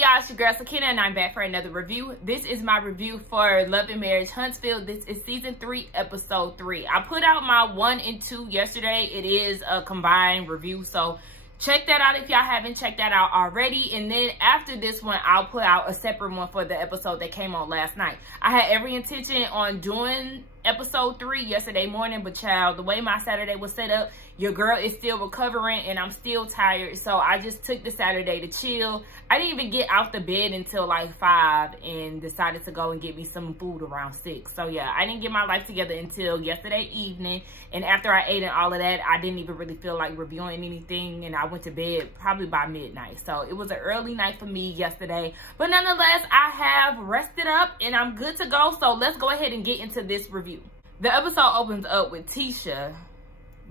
y'all? It's your girl Sakina and I'm back for another review. This is my review for Love and Marriage Huntsville. This is season 3 episode 3. I put out my 1 and 2 yesterday. It is a combined review, so check that out if y'all haven't checked that out already. And then after this one, I'll put out a separate one for the episode that came on last night. I had every intention on doing episode 3 yesterday morning, but child, the way my Saturday was set up, your girl is still recovering and I'm still tired, so I just took the Saturday to chill. I didn't even get out the bed until like 5 and decided to go and get me some food around 6. So yeah, I didn't get my life together until yesterday evening, and after I ate and all of that, I didn't even really feel like reviewing anything, and I went to bed probably by midnight. So it was an early night for me yesterday, but nonetheless, I have rested up and I'm good to go. So let's go ahead and get into this review. The episode opens up with Tisha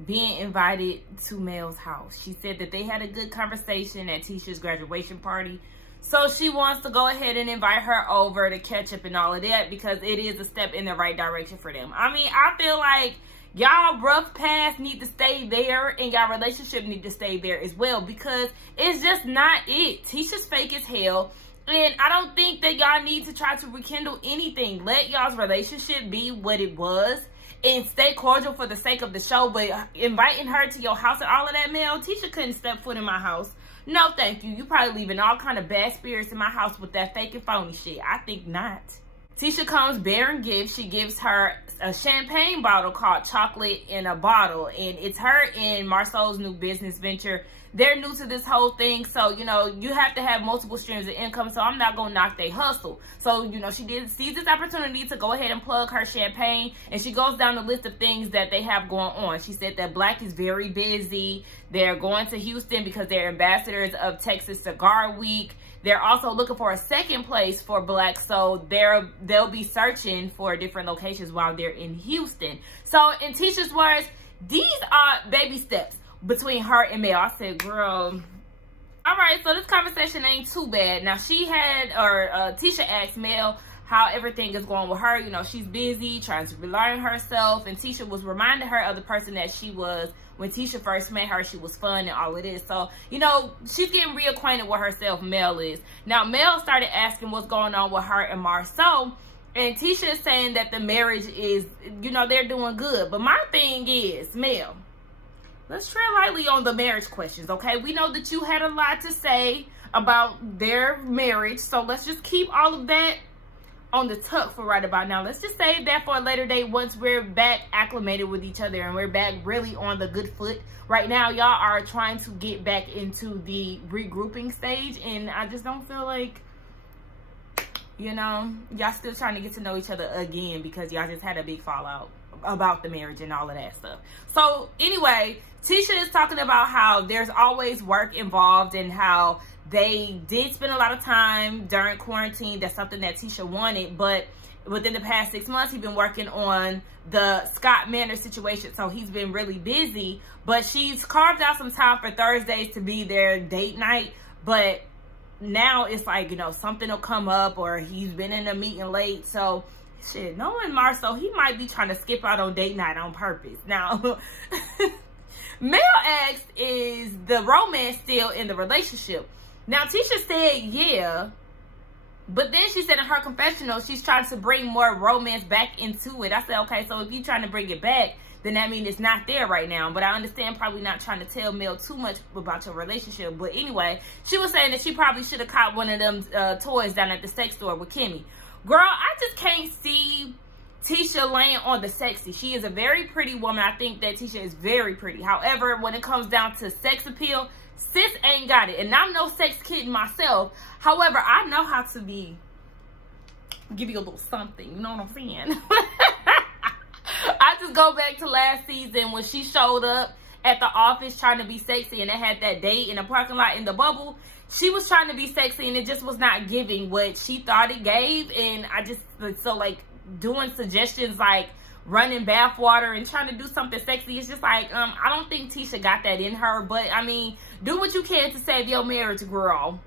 being invited to Mel's house. She said that they had a good conversation at Tisha's graduation party, so she wants to go ahead and invite her over to catch up and all of that, because it is a step in the right direction for them. I mean, I feel like y'all rough past need to stay there and y'all relationship need to stay there as well, because it's just not it. Tisha's fake as hell, and I don't think that y'all need to try to rekindle anything. Let y'all's relationship be what it was and stay cordial for the sake of the show. But inviting her to your house and all of that, Mel, Tisha couldn't step foot in my house. No, thank you. You probably leaving all kind of bad spirits in my house with that fake and phony shit. I think not. Tisha comes bearing gifts. She gives her a champagne bottle called Chocolate in a Bottle, and it's her and Marceau's new business venture. They're new to this whole thing, so, you know, you have to have multiple streams of income, so I'm not going to knock their hustle. So, you know, she did seize this opportunity to go ahead and plug her champagne, and she goes down the list of things that they have going on. She said that Black is very busy. They're going to Houston because they're ambassadors of Texas Cigar Week. They're also looking for a second place for Black, so they'll be searching for different locations while they're in Houston. So, in Tisha's words, these are baby steps between her and Mel. I said, girl, all right, so this conversation ain't too bad. Now, Tisha asked Mel how everything is going with her. You know, she's busy trying to relearn herself, and Tisha was reminding her of the person that she was when Tisha first met her. She was fun and all of this. So, you know, she's getting reacquainted with herself, Mel is. Now, Mel started asking what's going on with her and Marceau, and Tisha is saying that the marriage is, you know, they're doing good. But my thing is, Mel, let's tread lightly on the marriage questions, okay? We know that you had a lot to say about their marriage, so let's just keep all of that on the tuck for right about now. Let's just save that for a later date once we're back acclimated with each other and we're back really on the good foot. Right now, y'all are trying to get back into the regrouping stage, and I just don't feel like, you know, y'all still trying to get to know each other again because y'all just had a big fallout about the marriage and all of that stuff. So anyway, Tisha is talking about how there's always work involved and how they did spend a lot of time during quarantine. That's something that Tisha wanted, but within the past 6 months, he's been working on the Scott Manor situation, so he's been really busy. But she's carved out some time for Thursdays to be their date night, but now it's like, you know, something will come up or he's been in a meeting late. So shit, knowing Marceau, he might be trying to skip out on date night on purpose. Now, Mel asked, is the romance still in the relationship? Now, Tisha said, yeah, but then she said in her confessional, she's trying to bring more romance back into it. I said, okay, so if you're trying to bring it back, then that means it's not there right now. But I understand probably not trying to tell Mel too much about your relationship. But anyway, she was saying that she probably should have caught one of them toys down at the sex store with Kimmy. Girl, I just can't see Tisha laying on the sexy. She is a very pretty woman. I think that Tisha is very pretty. However, when it comes down to sex appeal, sis ain't got it. And I'm no sex kitten myself. However, I know how to give you a little something. You know what I'm saying? I just go back to last season when she showed up at the office trying to be sexy, and they had that date in the parking lot in the bubble. She was trying to be sexy and it just was not giving what she thought it gave. And I just, so like doing suggestions like running bath water and trying to do something sexy, it's just like, I don't think Tisha got that in her. But I mean, do what you can to save your marriage, girl.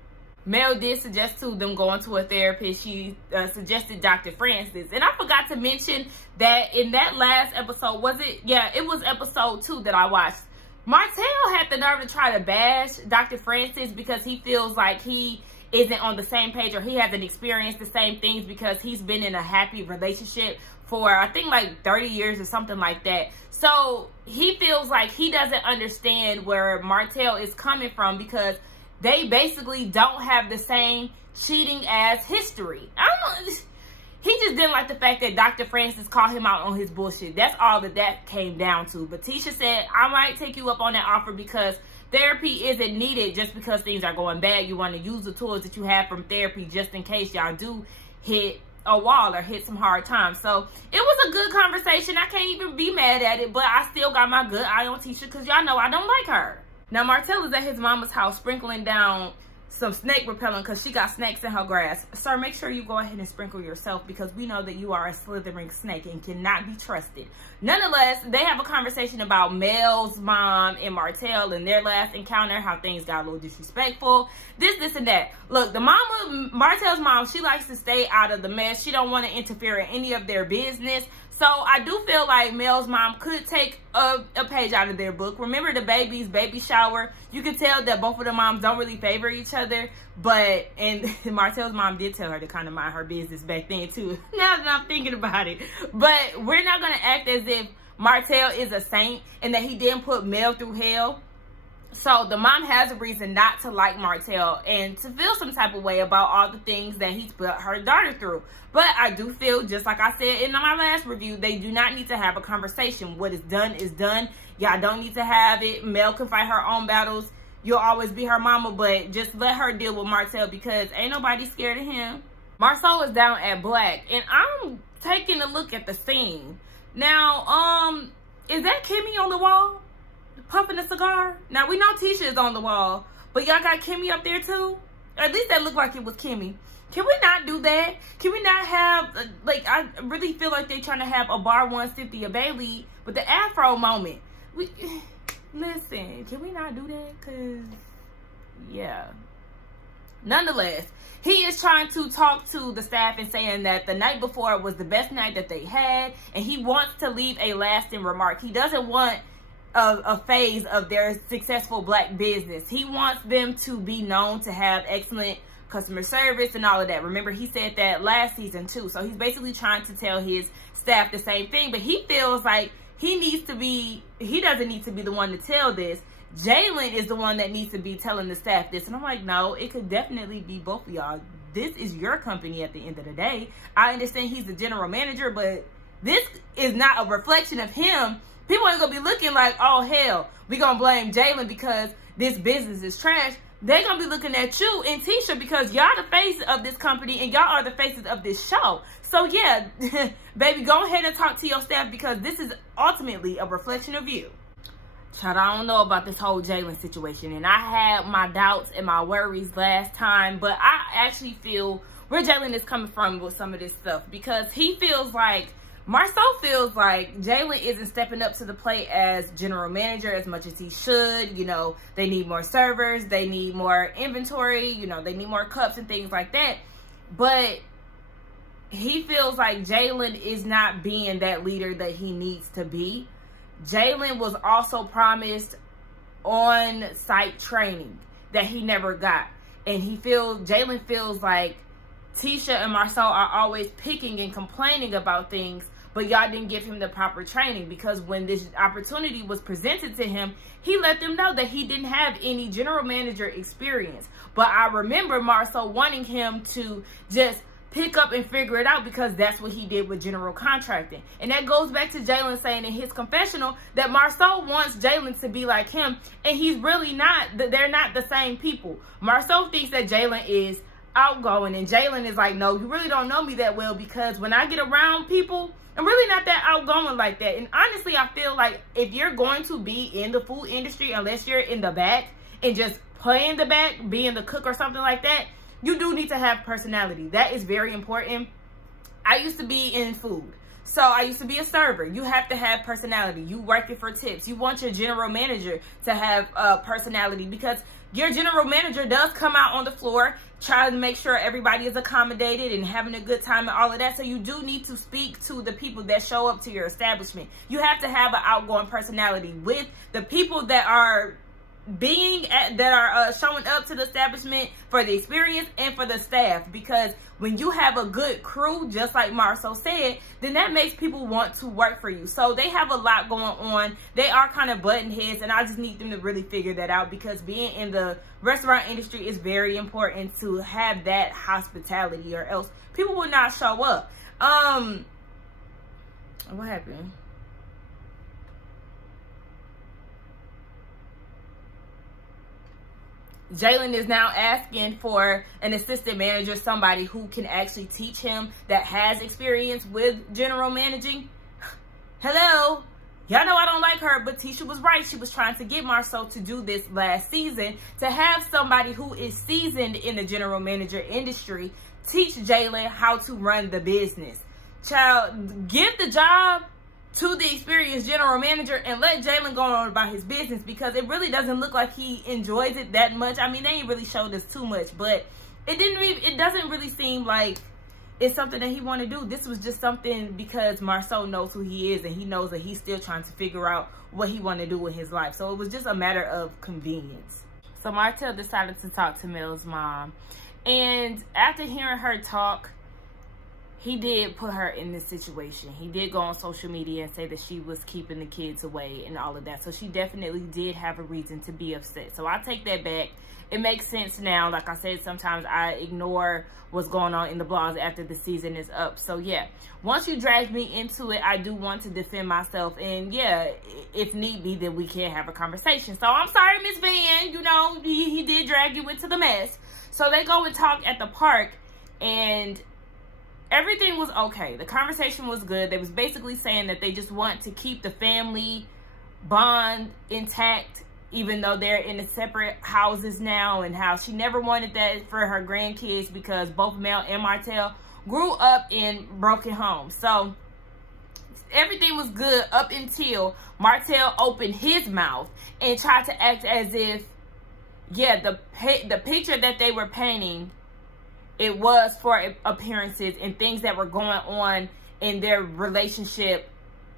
Mel did suggest to them going to a therapist. She suggested Dr. Francis. And I forgot to mention that in that last episode, was it? Yeah, it was episode 2 that I watched. Martell had the nerve to try to bash Dr. Francis because he feels like he isn't on the same page, or he hasn't experienced the same things, because he's been in a happy relationship for I think like 30 years or something like that. So he feels like he doesn't understand where Martell is coming from, because they basically don't have the same cheating as history. He just didn't like the fact that Dr. Francis called him out on his bullshit. That's all that came down to. But Tisha said, I might take you up on that offer, because therapy isn't needed just because things are going bad. You want to use the tools that you have from therapy just in case y'all do hit a wall or hit some hard times. So it was a good conversation. I can't even be mad at it, but I still got my good eye on Tisha, because y'all know I don't like her. Now Martell is at his mama's house sprinkling down some snake repellent because she got snakes in her grass. Sir, make sure you go ahead and sprinkle yourself, because we know that you are a slithering snake and cannot be trusted. Nonetheless, they have a conversation about Mel's mom and Martell and their last encounter, how things got a little disrespectful, this and that. Look, the mama, Martell's mom, she likes to stay out of the mess. She don't want to interfere in any of their business. So I do feel like Mel's mom could take a page out of their book. Remember the baby's baby shower? You could tell that both of the moms don't really favor each other. But, and Martell's mom did tell her to kind of mind her business back then too, now that I'm thinking about it. But we're not going to act as if Martell is a saint and that he didn't put Mel through hell. So the mom has a reason not to like Martell and to feel some type of way about all the things that he's put her daughter through. But I do feel, just like I said in my last review, they do not need to have a conversation. What is done is done. Y'all don't need to have it. Mel can fight her own battles. You'll always be her mama, but just let her deal with Martell, because ain't nobody scared of him. Marceau is down at Black, and I'm taking a look at the scene. Now, is that Kimmy on the wall? Puffing a cigar? Now, we know Tisha is on the wall, but y'all got Kimmy up there too? At least that looked like it was Kimmy. Can we not do that? Can we not have, like, I really feel like they're trying to have a Bar One Cynthia Bailey with the Afro moment. Listen, can we not do that? Because, yeah. Nonetheless, he is trying to talk to the staff and saying that the night before was the best night that they had, and he wants to leave a lasting remark. He doesn't want a phase of their successful Black business. He wants them to be known to have excellent customer service and all of that. Remember, he said that last season too. So he's basically trying to tell his staff the same thing, but he feels like he doesn't need to be the one to tell this. Jalen is the one that needs to be telling the staff this. And I'm like, no, it could definitely be both of y'all. This is your company at the end of the day. I understand he's the general manager, but this is not a reflection of him. People ain't gonna be looking like, oh hell, we gonna blame Jalen because this business is trash. They're gonna be looking at you and Tisha, because y'all the faces of this company and y'all are the faces of this show. So yeah, baby, go ahead and talk to your staff, because this is ultimately a reflection of you. Child, I don't know about this whole Jalen situation, and I had my doubts and my worries last time, but I actually feel where Jalen is coming from with some of this stuff, because he feels like, Marceau feels like Jalen isn't stepping up to the plate as general manager as much as he should. You know, they need more servers, they need more inventory, you know, they need more cups and things like that. But he feels like Jalen is not being that leader that he needs to be. Jalen was also promised on-site training that he never got. And Jalen feels like Tisha and Marceau are always picking and complaining about things, but y'all didn't give him the proper training, because when this opportunity was presented to him, he let them know that he didn't have any general manager experience. But I remember Marceau wanting him to just pick up and figure it out, because that's what he did with general contracting. And that goes back to Jalen saying in his confessional that Marceau wants Jalen to be like him, and he's really not. They're not the same people. Marceau thinks that Jalen is outgoing, and Jalen is like, no, you really don't know me that well, because when I get around people, I'm really not that outgoing like that. And honestly, I feel like if you're going to be in the food industry, unless you're in the back and just playing the back, being the cook or something like that, you do need to have personality. That is very important. I used to be in food, so I used to be a server. You have to have personality. You working for tips. You want your general manager to have personality, because your general manager does come out on the floor, try to make sure everybody is accommodated and having a good time and all of that. So you do need to speak to the people that show up to your establishment. You have to have an outgoing personality with the people that are that are showing up to the establishment, for the experience and for the staff. Because when you have a good crew, just like Marceau said, then that makes people want to work for you. So they have a lot going on. They are kind of button heads, and I just need them to really figure that out, because being in the restaurant industry is very important to have that hospitality, or else people will not show up. What happened? Jalen is now asking for an assistant manager, somebody who can actually teach him, that has experience with general managing. Hello? Y'all know I don't like her, but Tisha was right. She was trying to get Marceau to do this last season, to have somebody who is seasoned in the general manager industry teach Jalen how to run the business. Child, give the job to the experienced general manager and let Jalen go on about his business, because it really doesn't look like he enjoys it that much. I mean, they ain't really showed us too much, but it doesn't really seem like it's something that he want to do. This was just something because Marceau knows who he is, and he knows that he's still trying to figure out what he want to do with his life. So it was just a matter of convenience. So Martell decided to talk to Mel's mom, and after hearing her talk, he did put her in this situation. He did go on social media and say that she was keeping the kids away and all of that. So she definitely did have a reason to be upset. So I take that back. It makes sense now. Like I said, sometimes I ignore what's going on in the blogs after the season is up. So yeah, once you drag me into it, I do want to defend myself. And yeah, if need be, then we can have a conversation. So I'm sorry, Miss Van. You know, he did drag you into the mess. So they go and talk at the park, and everything was okay. The conversation was good. They was basically saying that they just want to keep the family bond intact, even though they're in the separate houses now, and how she never wanted that for her grandkids, because both Mel and Martell grew up in broken homes. So everything was good up until Martell opened his mouth and tried to act as if, yeah, the picture that they were painting, it was for appearances, and things that were going on in their relationship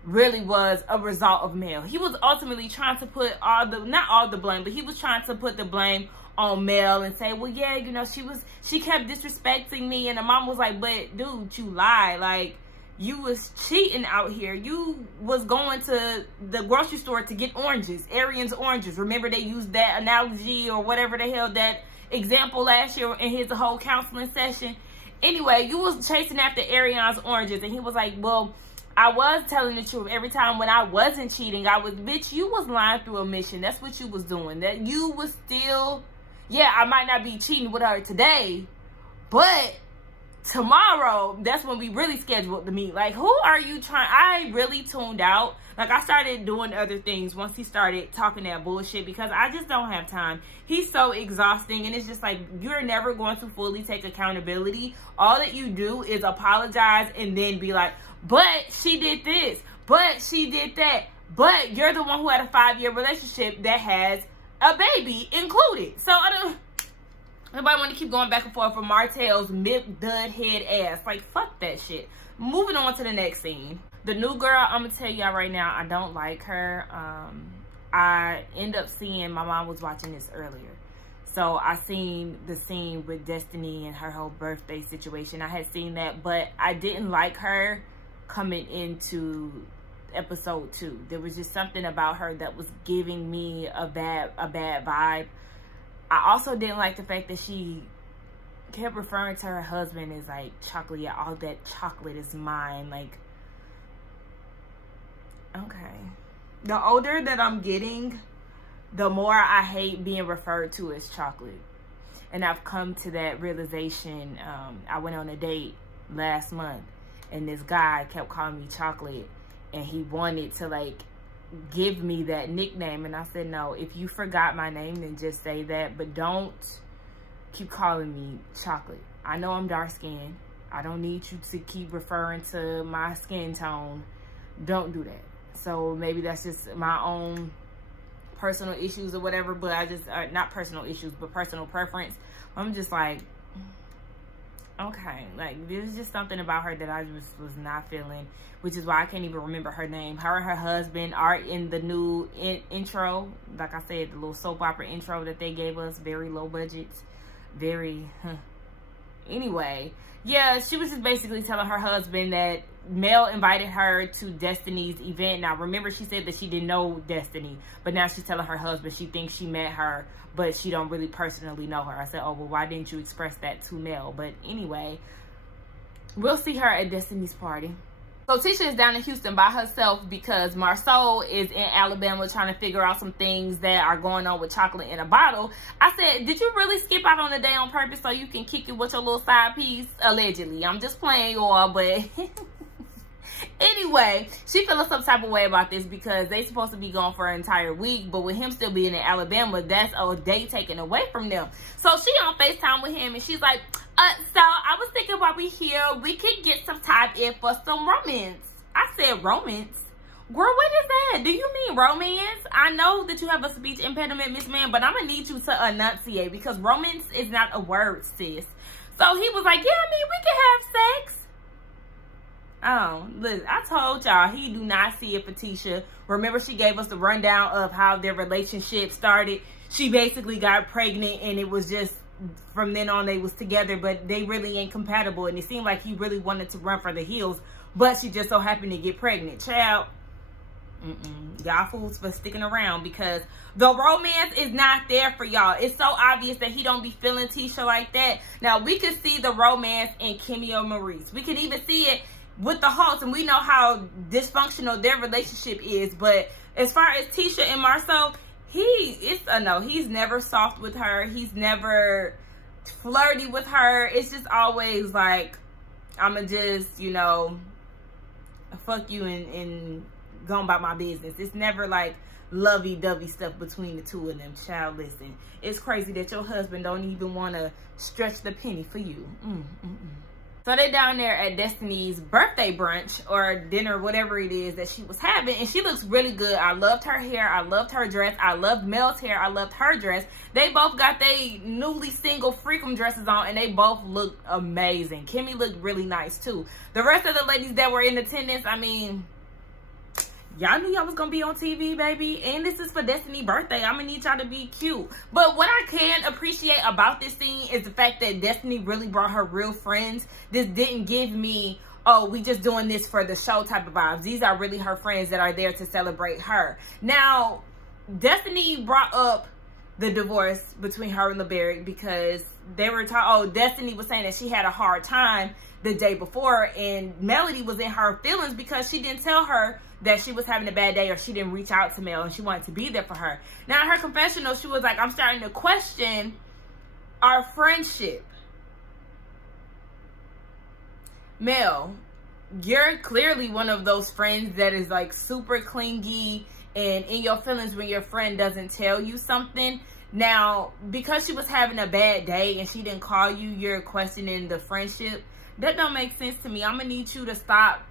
really was a result of Mel. He was ultimately trying to put not all the blame, but he was trying to put the blame on Mel and say, well, yeah, you know, she kept disrespecting me. And the mom was like, but dude, you lied. Like, you was cheating out here. You was going to the grocery store to get oranges, Arian's oranges. Remember, they used that analogy or whatever the hell, that example last year in his whole counseling session. Anyway, you was chasing after Arian's oranges, and he was like, well, I was telling the truth. Every time when I wasn't cheating, bitch, you was lying through omission. That's what you was doing. That you was still, yeah, I might not be cheating with her today, but tomorrow, that's when we really scheduled to meet. Like, who are you trying? I really tuned out. Like, I started doing other things once he started talking that bullshit, because I just don't have time. He's so exhausting, and it's just like, you're never going to fully take accountability. All that you do is apologize and then be like, but she did this, but she did that, but you're the one who had a 5-year relationship that has a baby included. So nobody want to keep going back and forth for Martell's mid-dud head ass. Like, fuck that shit. Moving on to the next scene. The new girl, I'm going to tell y'all right now, I don't like her. I end up seeing, my mom was watching this earlier, so I seen the scene with Destiny and her whole birthday situation. I had seen that, but I didn't like her coming into episode 2. There was just something about her that was giving me a bad vibe. I also didn't like the fact that she kept referring to her husband as like chocolate. Yeah, all that chocolate is mine. Like, okay. The older that I'm getting, the more I hate being referred to as chocolate. And I've come to that realization. I went on a date last month, and this guy kept calling me chocolate, and he wanted to like give me that nickname. And I said, no, if you forgot my name, then just say that, but don't keep calling me chocolate. I know I'm dark skinned. I don't need you to keep referring to my skin tone. Don't do that. So maybe that's just my own personal issues or whatever, but I just, not personal issues, but personal preference. I'm just like, Okay, like, there's just something about her that I just was not feeling, which is why I can't even remember her name. Her and her husband are in the new intro. Like I said, the little soap opera intro that they gave us, very low budgets, very, Anyway, yeah, she was just basically telling her husband that Mel invited her to Destiny's event. Now, remember, she said that she didn't know Destiny, but now she's telling her husband she thinks she met her, but she don't really personally know her. I said, oh, well, why didn't you express that to Mel? But anyway, we'll see her at Destiny's party. So Tisha is down in Houston by herself because Marsau is in Alabama trying to figure out some things that are going on with chocolate in a bottle. I said, did you really skip out on the day on purpose so you can kick it with your little side piece? Allegedly. I'm just playing, y'all, but... Anyway, she feeling some type of way about this because they supposed to be gone for an entire week, but with him still being in Alabama, that's a day taken away from them. So she on FaceTime with him and she's like, so I was thinking while we here, we could get some time in for some romance. I said, romance? Girl, what is that? Do you mean romance? I know that you have a speech impediment, Miss Man, but I'm gonna need you to enunciate because romance is not a word, sis. So he was like, yeah, I mean, we can have sex. Oh, listen, I told y'all he do not see it for Tisha. Remember, she gave us the rundown of how their relationship started. She basically got pregnant and it was just from then on they was together, but they really ain't compatible. And it seemed like he really wanted to run for the hills, but she just so happened to get pregnant. Child, y'all fools for sticking around because the romance is not there for y'all. It's so obvious that he don't be feeling Tisha like that. Now, we could see the romance in Kimmy or Maurice. We could even see it with the Halts, and we know how dysfunctional their relationship is. But as far as Tisha and Marsau, he's never soft with her. He's never flirty with her. It's just always like, I'ma just, you know, fuck you and go about my business. It's never like lovey-dovey stuff between the two of them. Child, listen, it's crazy that your husband don't even want to stretch the penny for you. So they down there at Destiny's birthday brunch or dinner, whatever it is that she was having. And she looks really good. I loved her hair. I loved her dress. I loved Mel's hair. I loved her dress. They both got their newly single Freakum dresses on and they both looked amazing. Kimmy looked really nice too. The rest of the ladies that were in attendance, I mean, y'all knew y'all was gonna be on TV, baby. And this is for Destiny's birthday. I'm gonna need y'all to be cute. But what I can appreciate about this scene is the fact that Destiny really brought her real friends. This didn't give me, oh, we just doing this for the show type of vibes. These are really her friends that are there to celebrate her. Now, Destiny brought up the divorce between her and LeBaric because they were talking, Destiny was saying that she had a hard time the day before, and Melody was in her feelings because she didn't tell her that she was having a bad day or she didn't reach out to Mel and she wanted to be there for her. Now in her confessional, she was like, I'm starting to question our friendship. Mel, you're clearly one of those friends that is like super clingy and in your feelings when your friend doesn't tell you something. Now, because she was having a bad day and she didn't call you, you're questioning the friendship. That don't make sense to me. I'm gonna need you to stop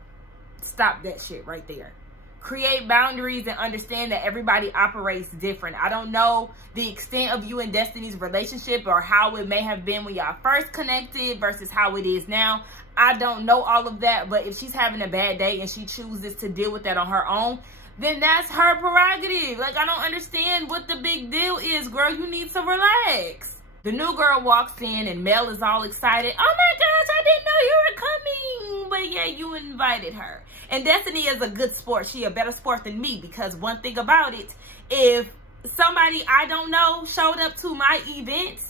that shit right there. Create boundaries and understand that everybody operates different. I don't know the extent of you and Destiny's relationship or how it may have been when y'all first connected versus how it is now. I don't know all of that, but if she's having a bad day and she chooses to deal with that on her own, then that's her prerogative. Like, I don't understand what the big deal is, girl. You need to relax. The new girl walks in and Mel is all excited. Oh my gosh, I didn't know you were coming. But yeah, you invited her. And Destiny is a good sport. She a better sport than me because one thing about it, if somebody I don't know showed up to my event,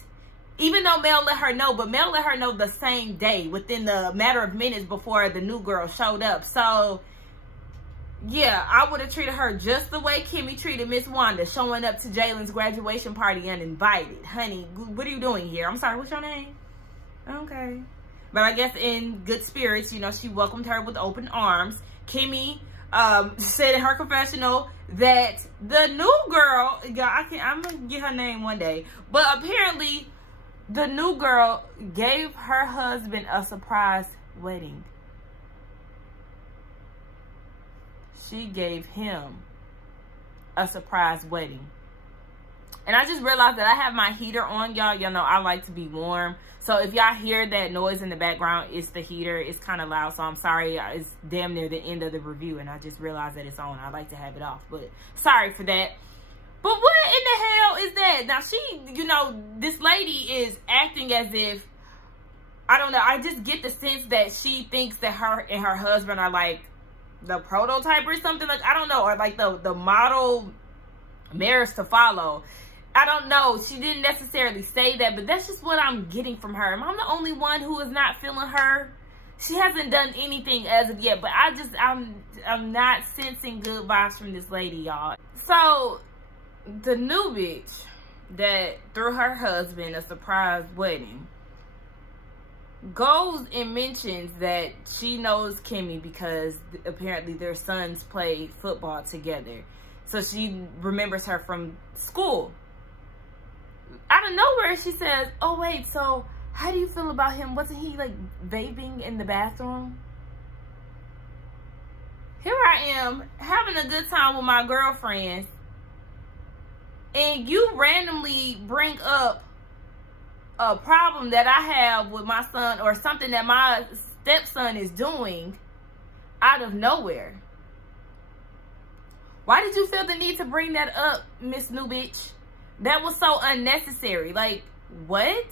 even though Mel let her know, but Mel let her know the same day within the matter of minutes before the new girl showed up. So yeah, I would have treated her just the way Kimmy treated Miss Wanda, showing up to Jalen's graduation party uninvited. Honey, what are you doing here? I'm sorry, what's your name? Okay. But I guess in good spirits, you know, she welcomed her with open arms. Kimmy said in her confessional that the new girl, I'm going to get her name one day, but apparently the new girl gave her husband a surprise wedding. She gave him a surprise wedding. And I just realized that I have my heater on, y'all. Y'all know I like to be warm. So if y'all hear that noise in the background, it's the heater. It's kind of loud, so I'm sorry. It's damn near the end of the review, and I just realized that it's on. I like to have it off, but sorry for that. But what in the hell is that? Now, she, you know, this lady is acting as if, I don't know, I just get the sense that she thinks that her and her husband are like the prototype or something. Like, I don't know, or like the model marriage to follow. I don't know. She didn't necessarily say that, but that's just what I'm getting from her. Am I the only one who is not feeling her? She hasn't done anything as of yet, but I'm not sensing good vibes from this lady, y'all. So the new bitch that threw her husband a surprise wedding goes and mentions that she knows Kimmy because apparently their sons played football together. So she remembers her from school. Out of nowhere, she says, oh, wait, so how do you feel about him? Wasn't he, like, vaping in the bathroom? Here I am, having a good time with my girlfriends, and you randomly bring up a problem that I have with my son or something that my stepson is doing out of nowhere. Why did you feel the need to bring that up, Miss New Bitch? That was so unnecessary. Like, what?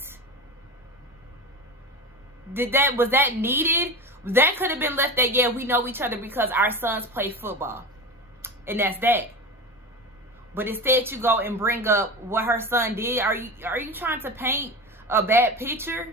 Was that needed? That could have been left that, yeah, we know each other because our sons play football. And that's that. But instead you go and bring up what her son did. Are you trying to paint a bad picture?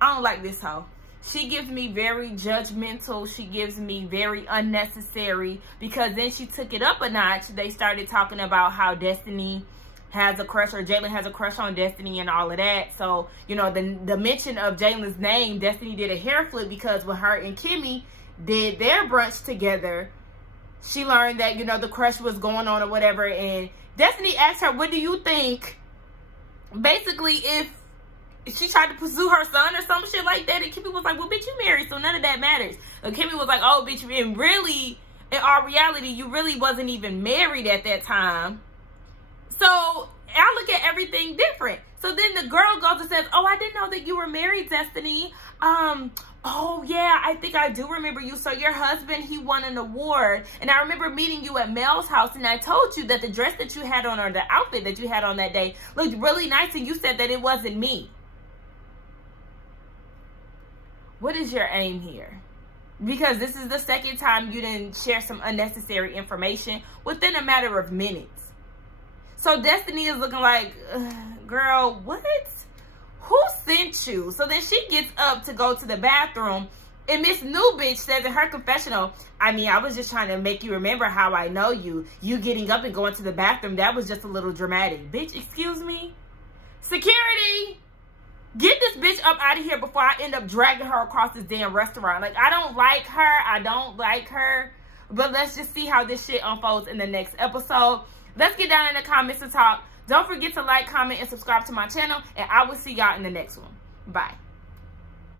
I don't like this hoe. She gives me very judgmental. She gives me very unnecessary, because then she took it up a notch. They started talking about how Destiny has a crush, or Jalen has a crush on Destiny and all of that. So, you know, the mention of Jalen's name, Destiny did a hair flip, because when her and Kimmy did their brunch together, she learned that, you know, the crush was going on or whatever. And Destiny asked her, what do you think? Basically, if she tried to pursue her son or some shit like that, and Kimmy was like, well, bitch, you married, so none of that matters. And Kimmy was like, oh, bitch, and really, in our reality, you really wasn't even married at that time. So I look at everything different. So then the girl goes and says, oh, I didn't know that you were married, Destiny. Oh, yeah, I think I do remember you. So your husband, he won an award. And I remember meeting you at Mel's house, and I told you that the dress that you had on, or the outfit that you had on that day, looked really nice, and you said that it wasn't me. What is your aim here? Because this is the second time you didn't share some unnecessary information within a matter of minutes. So Destiny is looking like, girl, what? Who sent you? So then she gets up to go to the bathroom, and Miss New Bitch says in her confessional, I mean, I was just trying to make you remember how I know you. You getting up and going to the bathroom, that was just a little dramatic. Bitch, excuse me? Security! Get this bitch up out of here before I end up dragging her across this damn restaurant. Like, I don't like her. I don't like her. But let's just see how this shit unfolds in the next episode. Let's get down in the comments and talk. Don't forget to like, comment, and subscribe to my channel. And I will see y'all in the next one. Bye.